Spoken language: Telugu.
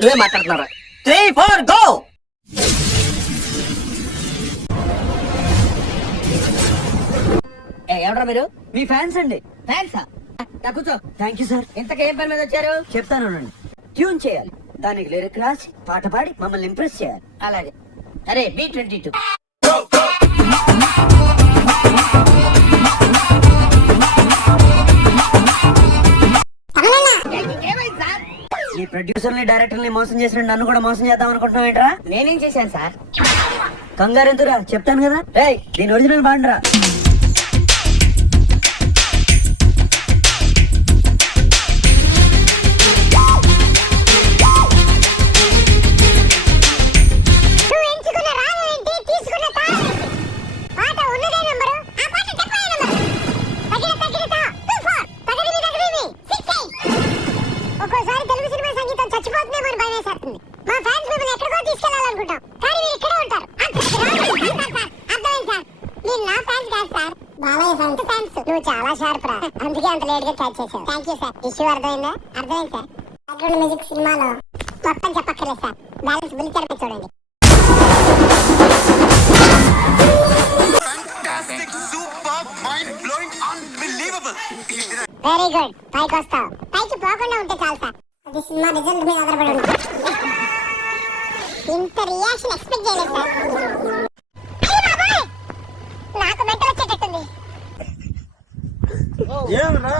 నువ్వే మాట్లాడుతున్నారా? 3, 4 గో. ఎవరా మీరు? మీ ఫ్యాన్స్ అండి. థ్యాంక్సా? కూర్చో. Thank you sir. ఇంతకు ఏం పని మీద వచ్చారు? చెప్తాను, ట్యూన్ చేయాలి, దానికి లిరిక్ రాసి పాట పాడి మమ్మల్ని ఇంప్రెస్ చేయాలి. అలాగే. అరే B22. ఈ ప్రొడ్యూసర్ని డైరెక్టర్ని మోసం చేసిన నన్ను కూడా మోసం చేద్దాం అనుకుంటున్నావు ఏంట్రా? నేనేం చేశాను సార్? కంగారు ఎంతురా, చెప్తాను కదా. ఏయ్, దీని ఒరిజినల్ బాండ్రా. ఒక్కోసారి తెలుగు సినిమా సంగీతం చచ్చిపోతుందేమో అని భయమేసేస్తుంది. మా ఫ్యాన్స్ మిమ్మల్ని ఎక్కడికో తీసుకెళ్లాలనుకుంటాం, కానీ మీరు ఇక్కడే ఉంటారు. అర్థమైంది సార్? మీరు నా ఫ్యాన్స్ కాదు సార్, బాలయ్య ఫ్యాన్స్. నువ్వు చాలా షార్ప్ రా, అందుకే అంత లేట్ గా క్యాచ్ చేశావు. Thank you sir. ఇష్యూ అర్థమైందా? అర్థమైంది సార్. బ్యాక్గ్రౌండ్ మ్యూజిక్ సినిమాలో మొత్తం చెప్పక్కర్లేదు సార్, బ్యాలెన్స్ బిల్ తెరపై చూడండి. వెరీ గుడ్, పైకి వస్తావు. పైకి పోకుండా ఉంటే చాలు సార్. అది సినిమా రిజల్ట్ మీద ఆధారపడి ఉంది. ఇంత రియాక్షన్ ఎక్స్పెక్ట్ చేయలేదు సార్. నాకు మెంటల్ వచ్చేటట్టుంది. ఏమన్నా?